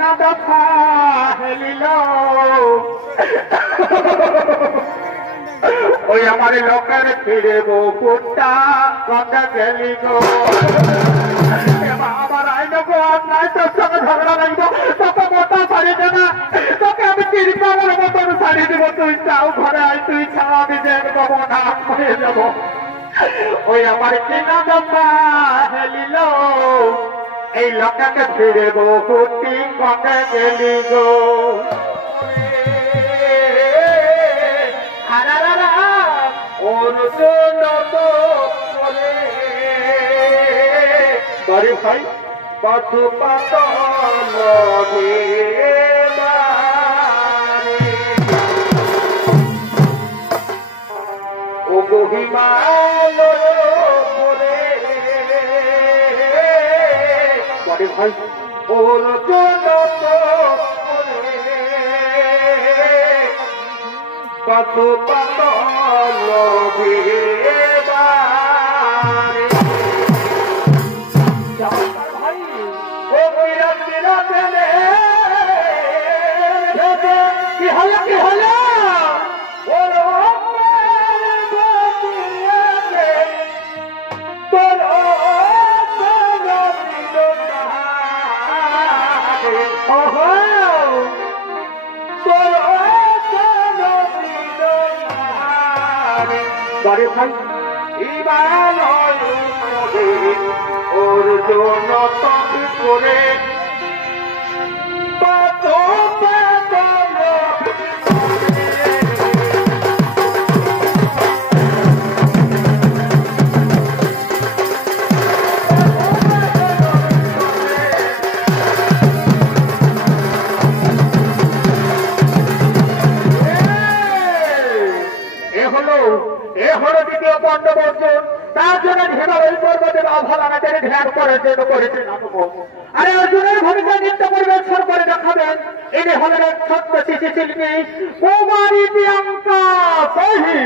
কিনা দফা হেলিল ওই আমার লোকের ফিরে বকুটা কথা গেলি গো আমার আইন গো নাই তোর সঙ্গে ঝগড়া লাগবো তোকে মোটা শাড়ি দেনা তোকে আমি তিরিশ আমার মতন শাড়ি দেবো তুই চাও ঘরে আই তুই ছাড়া আমি দেখবো মোটা হয়ে যাবো ওই আমার কিনা দফা হেলিল এই লোকটাকে ফিরে বকুটি কথা গেলি গো ওর জন্য তো বাড়ি ভাই পথ পাতল ও গহিমাল বাড়ি ভাই ওর জন্য তো পথ পাতল কি হলো কি হলো বাড়ি ভাই ইমান ওর জন্য তবে করে দ্বিতীয় পণ্ডবর্জন তার জন্য হিমালয় পর্বতের অবহেলাদের ধ্যান করেছেন আরে অর্জুনের ভূমিকা নৃত্য পরিবেশন করে দেখাবেন ইনি হলেন এক ছোট্ট শিশু শিল্পী কুমারী প্রিয়াঙ্কা সহি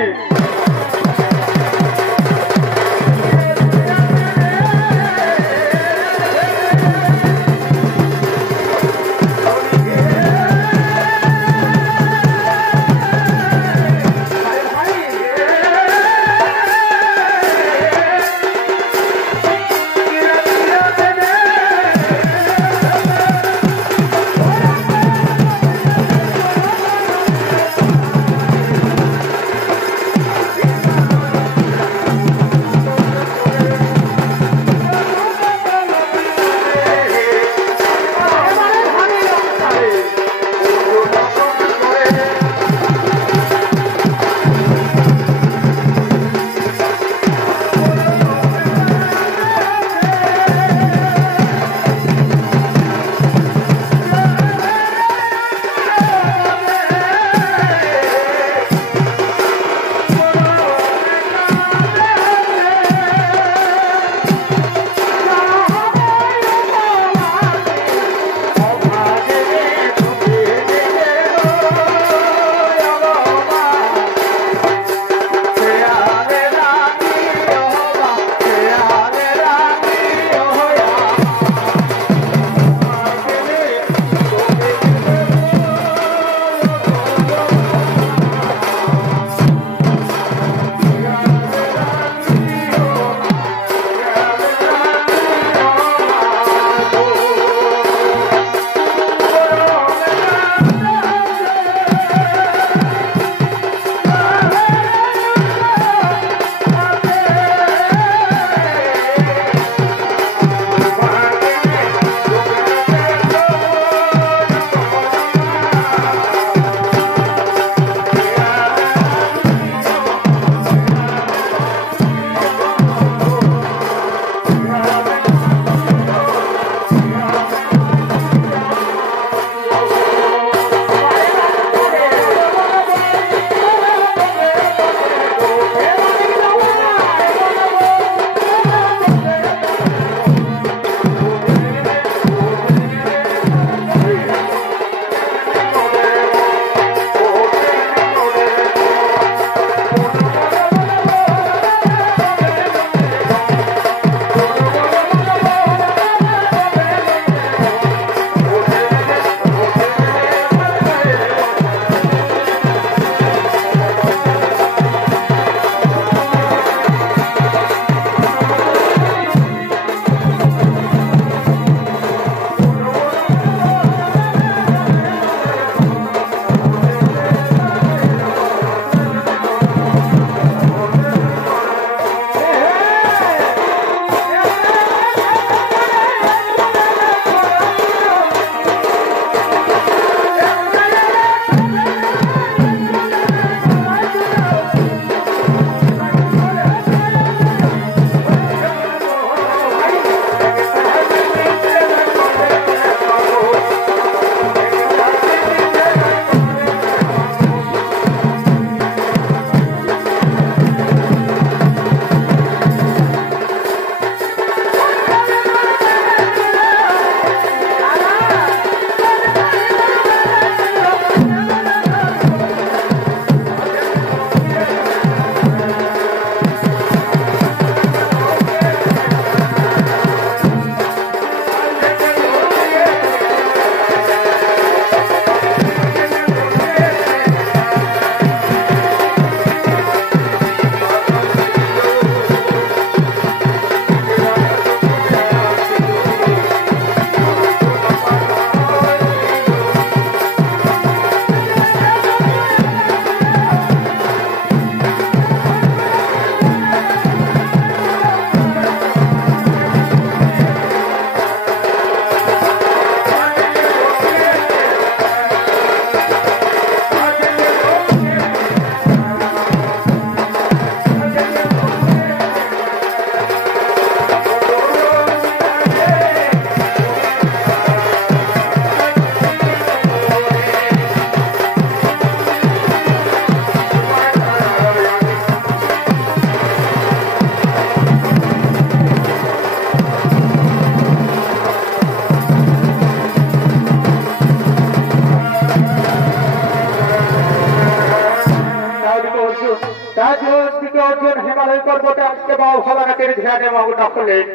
মন্ত্রের ধ্যানে মগ্ন হলেন।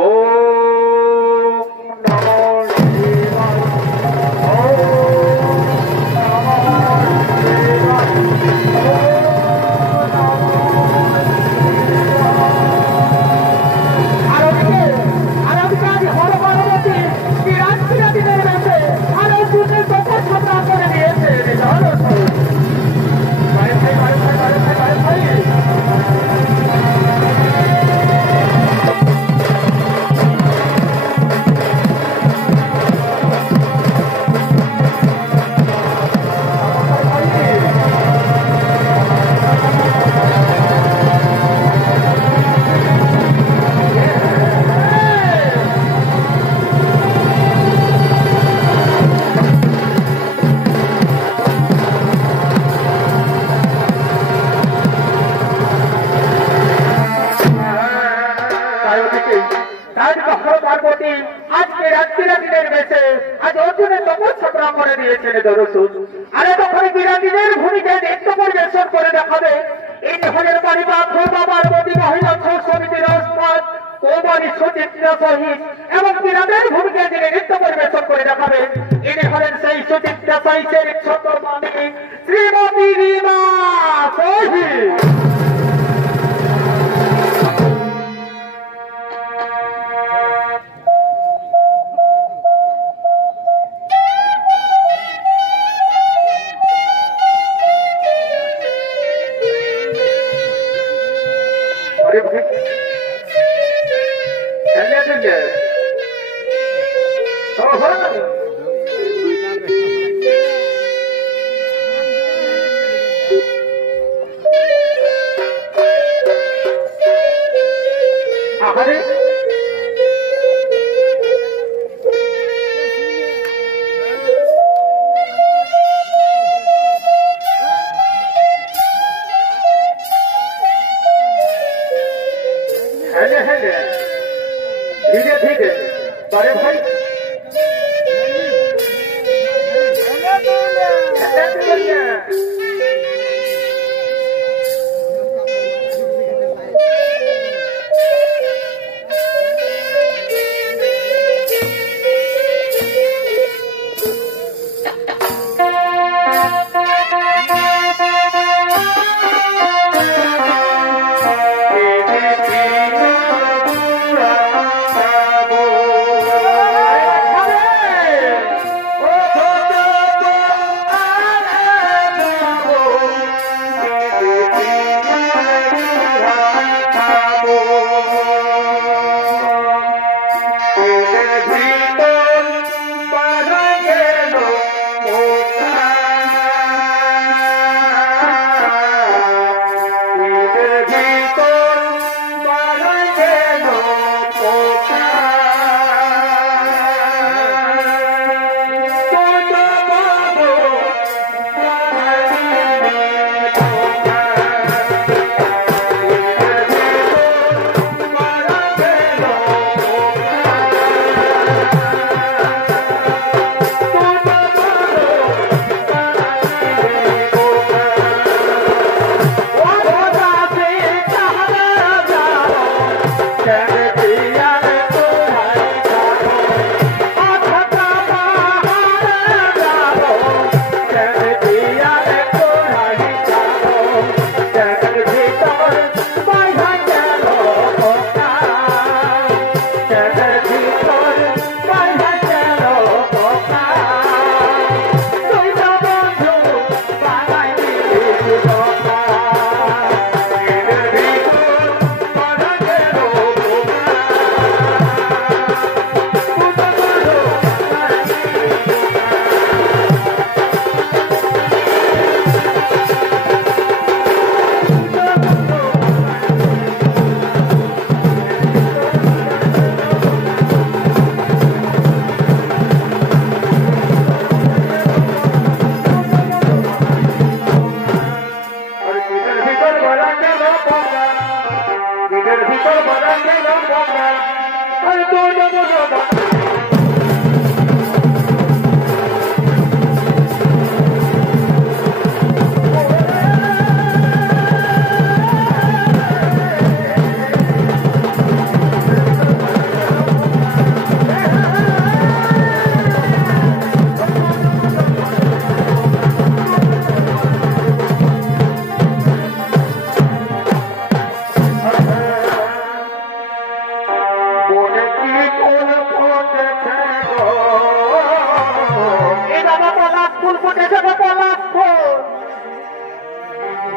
ও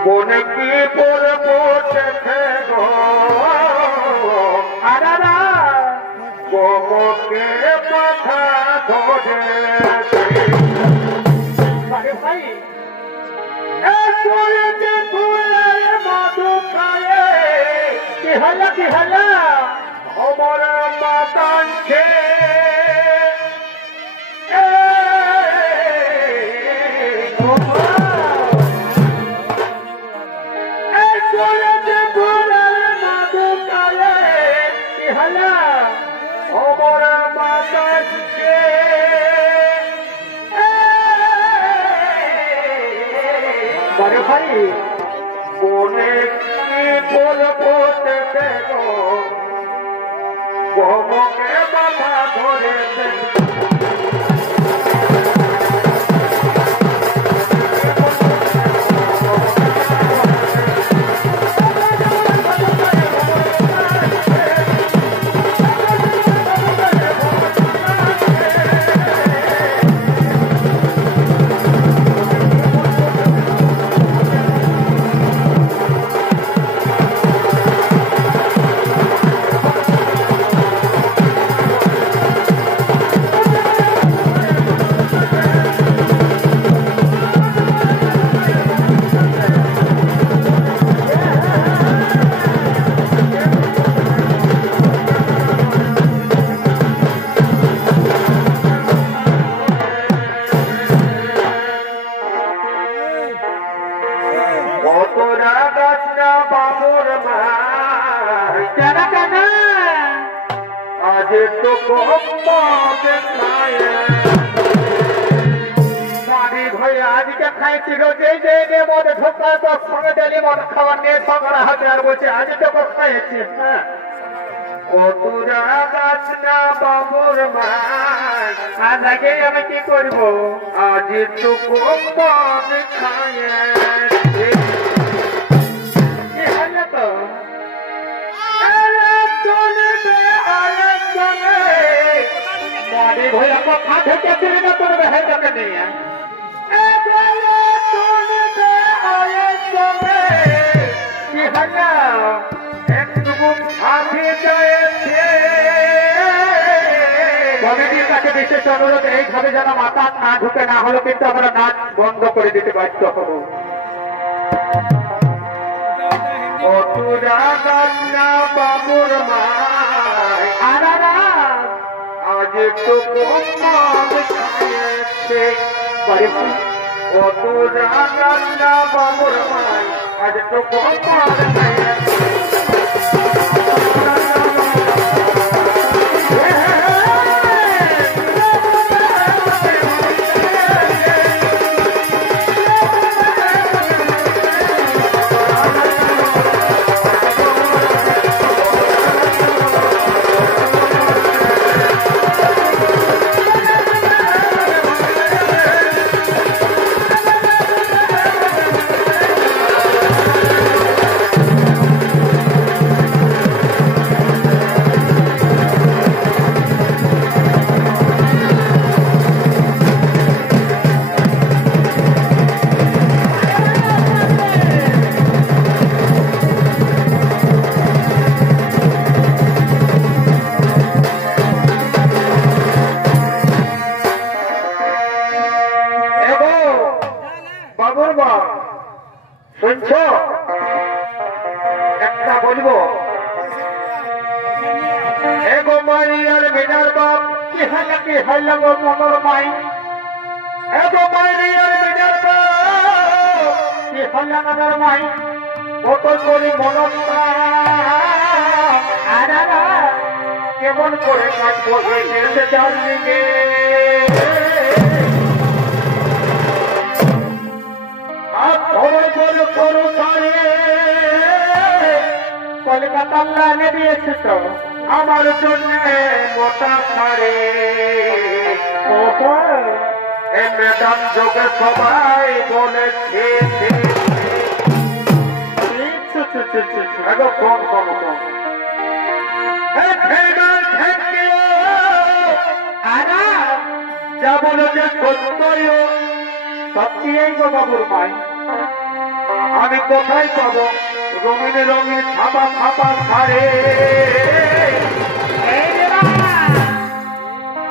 বনে কি পড়বো গো আরারা গোমকে মাথা ধরে ভাই মধু খায়ে কি হল আমার মাতানছে বড় ভাই বনে কি বলবো দেখো গোমকে মাথা ধরে तो भाई आज के खाई चिरो जे मद ढोका तो संग डेली मद खावा ने सगरा हजार बोचे आज तो को खाई छी কতুরা গাছ না বাবুর মান আজ আগে আমি কি করব আজ তো কম মদ খাইছে কি হলো তো मारी भैया को खाते के तेरे न तो है जग नहीं है ए बोले तूने दे आए तुम्हे कि हला एक दुगुन आधी जाए छे কমিটির কাছে বিশেষ অনুরোধ এইভাবে যেন মাথা না ঢুকে না হলো কিন্তু আমরা নাচ বন্ধ করে দিতে বাধ্য হব কতুরা গাছ না বাবুর মাই আরারা आज तो कम खाइছে बड़े ओ तो रागना बाबुर माई आज तो कम खाइছে শুনছো একটা বলবো এগো মারিয়ার মিনার বাপ কি হল গো মনোর মাই এগো মারিয়ার মিনার বাপ কি হল মনোর মাই কত করি মনোর আরারা কেমন করে কাটবো এসে জানলিগে কলকাতা লাইনে দিয়েছে তো আমার জন্য মোটা ছাড়ে ম্যাডাম যোগে সবাই বলেছে ফোন করো যা বলে যে সত্যই সত্যি গো বাবুর মাই আমি কোথায় পাবো রঙিন রঙিন ছাপা ছাপা ছাড়ে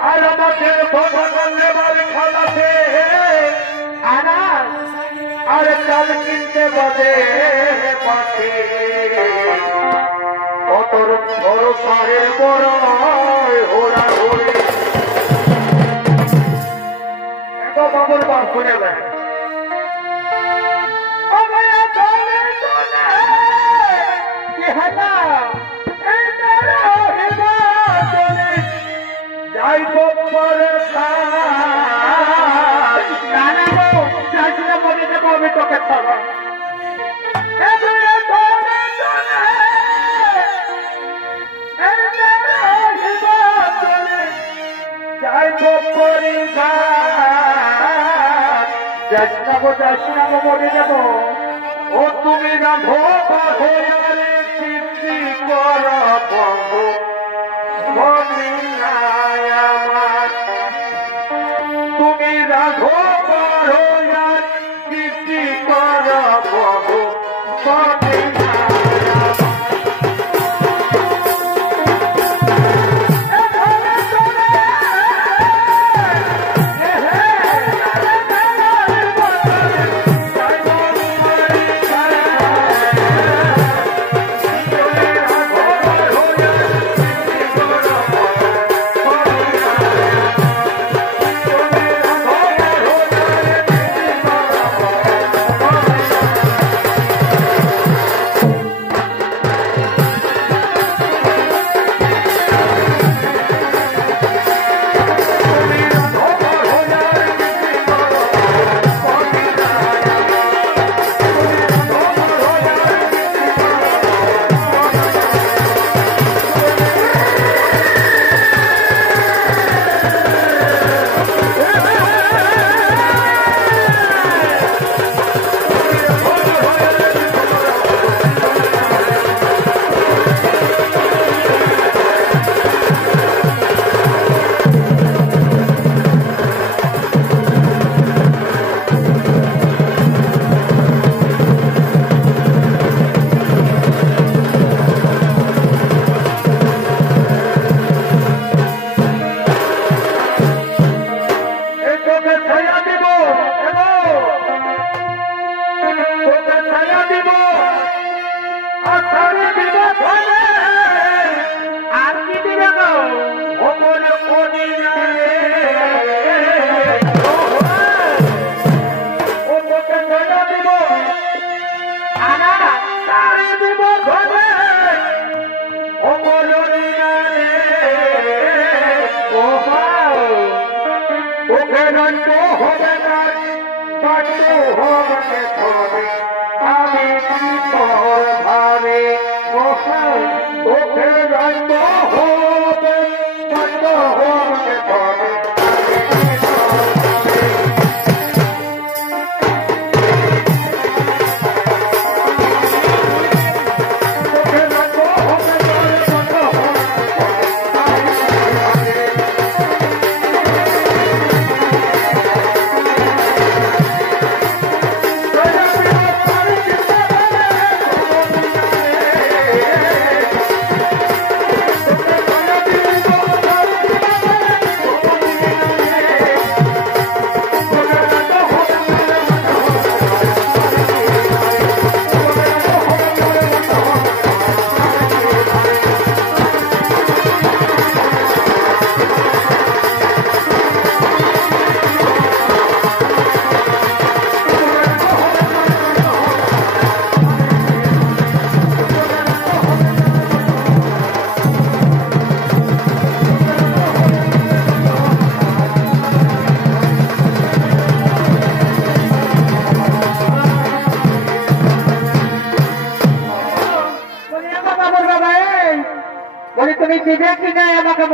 আর আমাদের ভগবানের খালাতে আর চাল কিনতে বাদে পাশে অতর বড় সারের বড় ওরা ওরে বাবুর বাপ করে দেয় আমি তোকে ছাড়া মরে যাব ও তুমি রাধো সৃষ্টি কর তুমি রাধো সৃষ্টি কর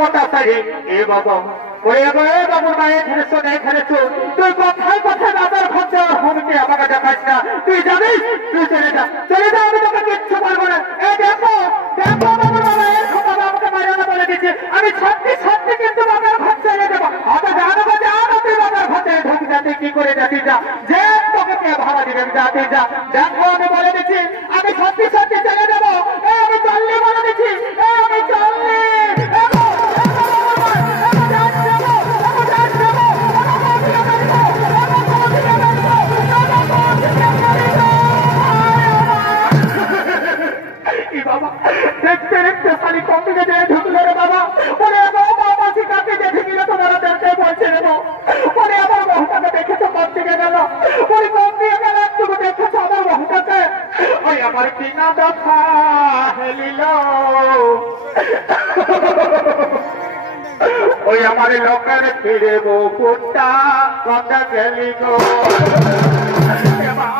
মোটা শাড়ি এ বাবা ওরে বাবুর মায়ে খেলেছো নেই খেলেছো তুই কোথায় কোথায় দাদার খরচা হুমকি আমাকে দেখাস না তুই জানিস তুই চলে যা আমি তোকে কিচ্ছু বলবো না এই দেখো দেখো বাবুর মায়ের খবর আমাকে মারিয়ানা বলে দিচ্ছে আমি সত্যি সত্যি কিন্তু বাবার খরচা এনে দেবো অত জানো জানো তুই বাবার খরচা ঢুক যাতে কি করে যাচ্ছিস যা যে তোকে কে ভাড়া দিবেন? যা তুই যা। দেখো আমি বলে দিচ্ছি, আমি সত্যি সত্যি চলে যাবো। আমি চললি বলে দিচ্ছি, আমি চললি। বাবা দেখতে দেখতে শালি কম দিকে যেয়ে ঢুকলো রে বাবা। বলে বাবা শিকাকে দেখে গেলে তোমারা দেখতে বলছে রে। বলে আমার বহুটাকে দেখে তো কম দিকে গেল। বলে কম দিয়ে গেল একটু দেখেছো আমার বহুটাকে। ওই আমার কিনা দেখা হেলিল, ওই আমার লোকের ফিরে বহুটা কথা গেলি গো।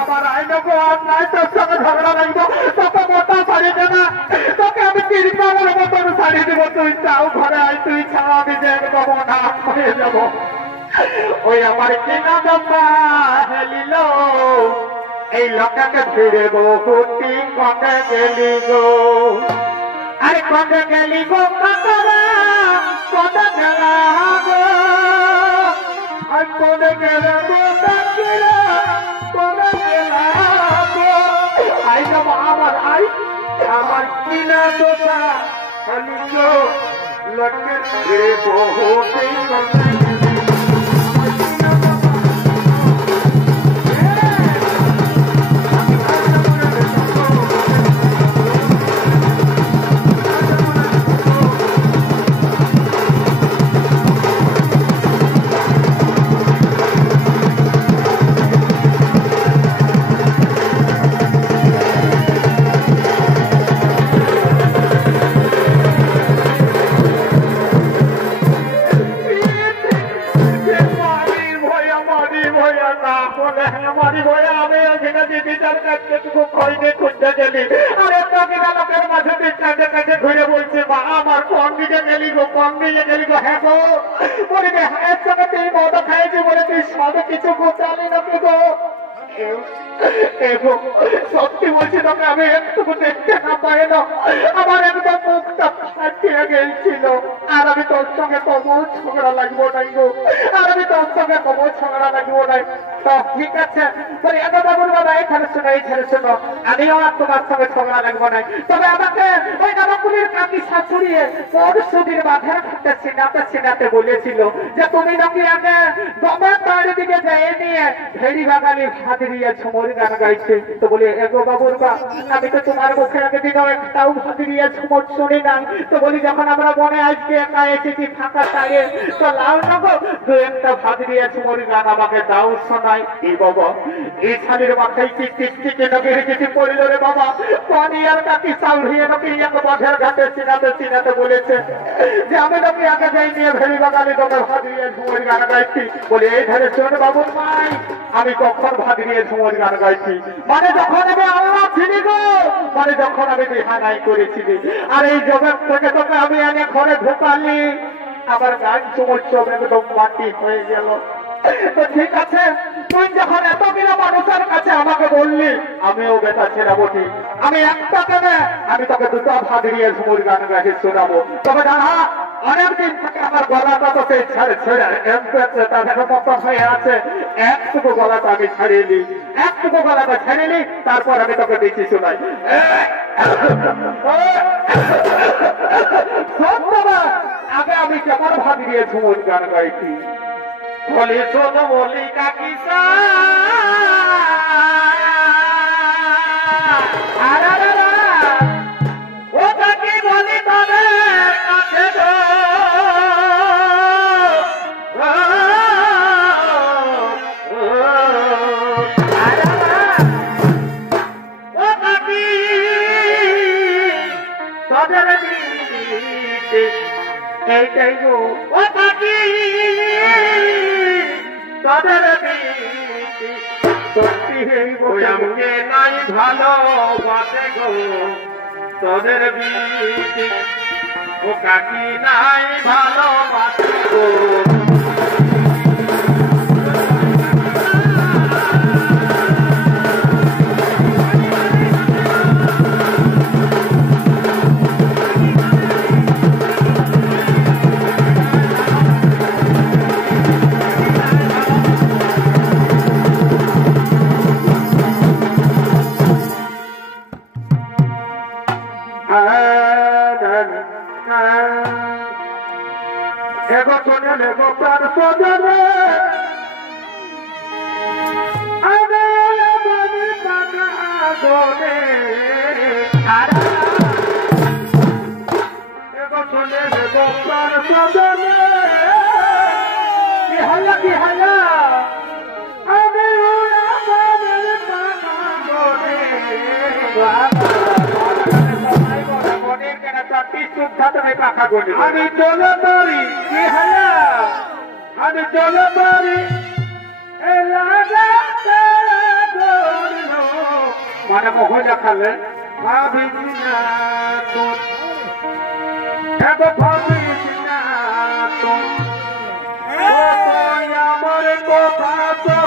আমার আইন গো নাই তোর সঙ্গে ঝগড়া লাগবো। তোকে মোটা শাড়ি দেনা, তোকে আমি তিরপালের মতন শাড়ি দেবো। তুই চাও ঘরে আয়, তুই ছাড়া আমি দেখবো না হয়ে যাবো। ওই আমার কিনা দফা হেলিল, এই লোকটাকে ফিরে বহুটি কটে গেলি গো। আরে কটে গেলি গো কাকারা, কটে গেলা গো। আর কটে গেলে গো কাকিরা, কটে গেলা গো। আই যাবো আমার আই, আমার কিনা দোষা হলিল, লোকের ফিরে বহুটি কটে গেলি। ঘুরে বলছে মা আমার কোন দিকে গেলি গো, কোন দিকে গেলি গো। হ্যাঁ গো বলি হ্যাঁ সঙ্গে তুই মদ খাইছি বলে তুই সব কিছু গোচালি নাকি গো। সত্যি বলছি তোকে আমি একটুকু দেখতে না পাই না, আমার একদম মুখটা ফাটিয়ে গেছিল। আর আমি তোর সঙ্গে কবো ঝগড়া লাগবো নাই গো, আর আমি তোর সঙ্গে কবো ঝগড়া লাগবো নাই। তো ঠিক আছে বলি বাবুর বাবা এখানে শোনো, এইখানে শোনো, আমিও আর তোমার সঙ্গে ঝগড়া লাগবো নাই। তবে আমাকে ওই নামাকুলির কাকি শাশুড়িয়ে পরশুদিন বাঁধের ঘাটে সিনাতে বলেছিল যে তুমি নাকি আগে তোমার বাড়ির দিকে যাই নিয়ে ভেড়ি বাঙালি ভাত দিয়ে ঝুমুর গান গাইছে। তো বলি এগো বাবুর বা আমি তো তোমার মুখে আগে দিনও একটাও ভাত দিয়ে ঝুমুর শুনি নাই। তো বলি যখন আমরা মনে আজকে একা এসেছি ফাঁকা টাইয়ে, তো লাউ নগো দু একটা ভাত দিয়ে ঝুমুর গান আমাকে দাও শোনাই। এই বাবা এই শালির মাথায় কি টিকটিকে নাকি রেখেছি পড়িল রে বাবা। পানি আর কাকি সাউরিয়ে নাকি এক বাঁধের ঘাটে সিনাতে বলেছে যে আমি নাকি আগে যাই নিয়ে ভেড়ি বাঙালি তোকে ভাত দিয়ে ঝুমুর গান গাইছি। বলি এই ধারে শোন বাবুর মাই, আমি কখন ভাত দিয়ে ঝুমুর গান গাইছি? মানে যখন আমি আল্লাহ ছিলি গো, মানে যখন আমি বিহানাই করেছিলি। আর এই জগৎ থেকে তোকে আমি এনে ঘরে ঢোকালি, আমার গান ঝুমুর চোখ একদম মাটি হয়ে গেল। তো ঠিক আছে তুই যখন এতগুলো মানুষের কাছে আমাকে বললি, আমিও বেটা ছেড়া বটি, আমি একটা কেনে আমি তোকে দুটো ভাত দিয়ে ঝুমুর গান গাইছি শোনাবো। তবে দাঁড়া অনেকদিন থেকে আমার গলাটা তো সেই ছেড়ে তাদের মতো হয়ে আছে, একটুকু গলাটা আমি ছাড়িয়ে নিই, একটুকু গলাটা ছেড়ে নিই, তারপর আমি তোকে বেশি শোনাই। আগে আমি কেমন ভাত দিয়ে ঝুমুর গান গাইছি বলি শোন বলি কাকি ও কাকি বলি তবে কাছে ও কাকি তোদের এইটাই গো। ও কাকি তোদের সত্যি আমাকে নাই ভালোবাসে গো, তোদের বিটি ও কাকি নাই ভালোবাসে গো। আমি চলে পারি কি হ্যাঁ আমি চলে পারি মানে মোহ দেখালে ভাবিছি না ভাবিছি না আমার কথা তো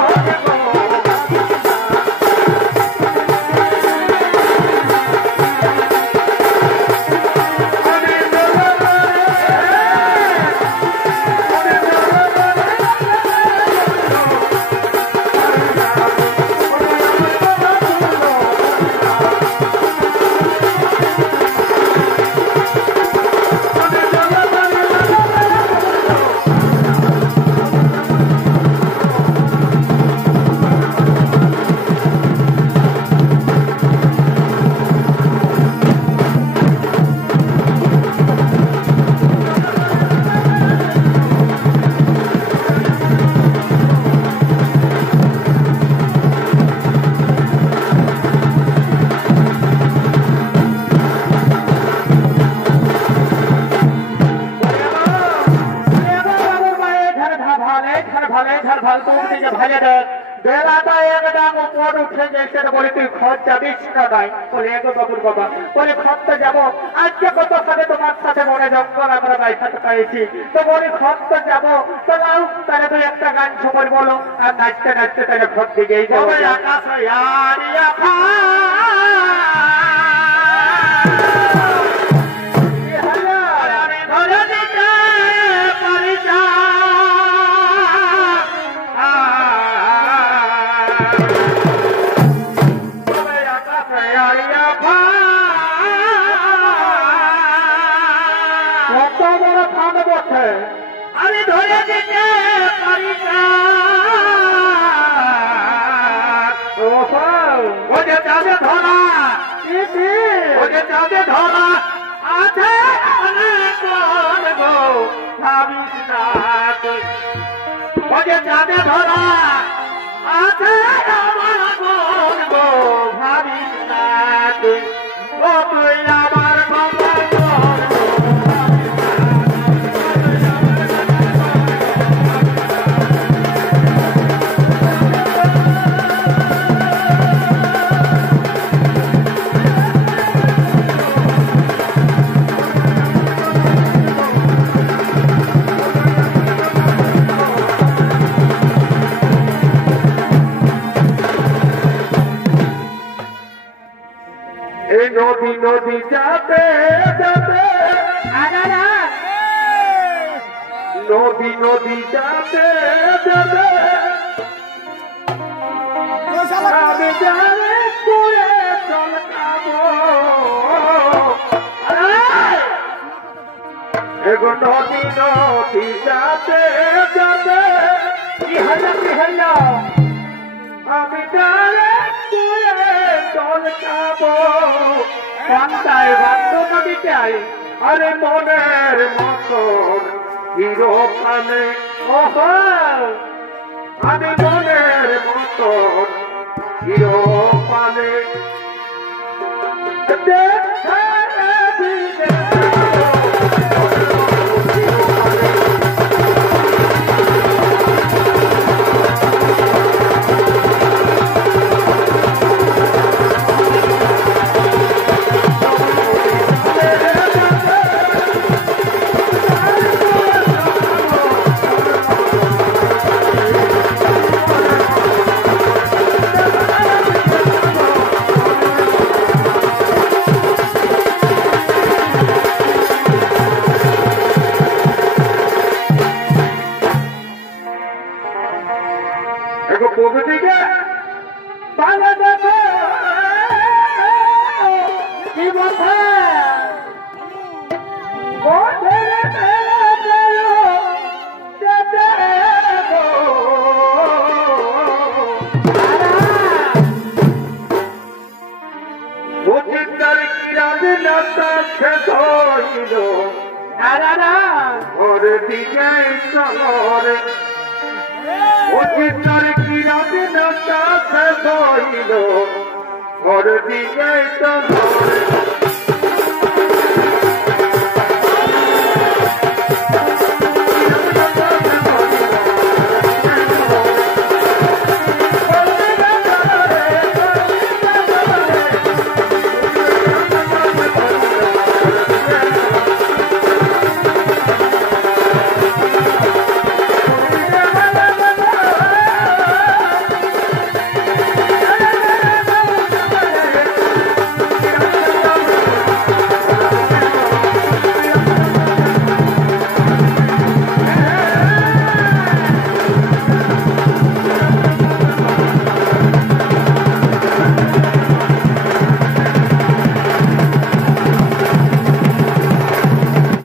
বেলাটা একদম উপর উঠে গেছে বলে তুই খত যাবিস না নাই বলে এক বাবুর বাবা বলে খতটা যাবো আজকে কত সাথে তোমার সাথে মনে জঙ্গল আমরা বাইসাতে পাইছি তো বলে খতটা যাবো তো নাও তাহলে তুই একটা গান ছবর বলো আর নাচতে নাচতে তাহলে খত দিকেই যাবো আমি ধরে দিতে পারি না ওদের যাবে ধরা ওদের যাবে ধরা আছে ভাবিস না ওদের যাবে ধরা আছে আমার ভাবিস না তুই ও তুই আমার নদী নদী যাতে যাতে নদী নদী যাতে যাতে আমি জানে করে জল খাবো এগো নদী নদী যাতে যাতে কি হইল আমি জানে করে জল খাবো কান্দায় বান্ধ নদীটাই আরে মনের মতন হিরো পানে ওহ আমি মনের মতন হিরো পানে প্রকৃতিকে ভালো দেখো কি বলছে ঘরে দিকে চলরে অচিন্তার কিরাতে নাচা শেষ হইল ঘরে দিকে চলরে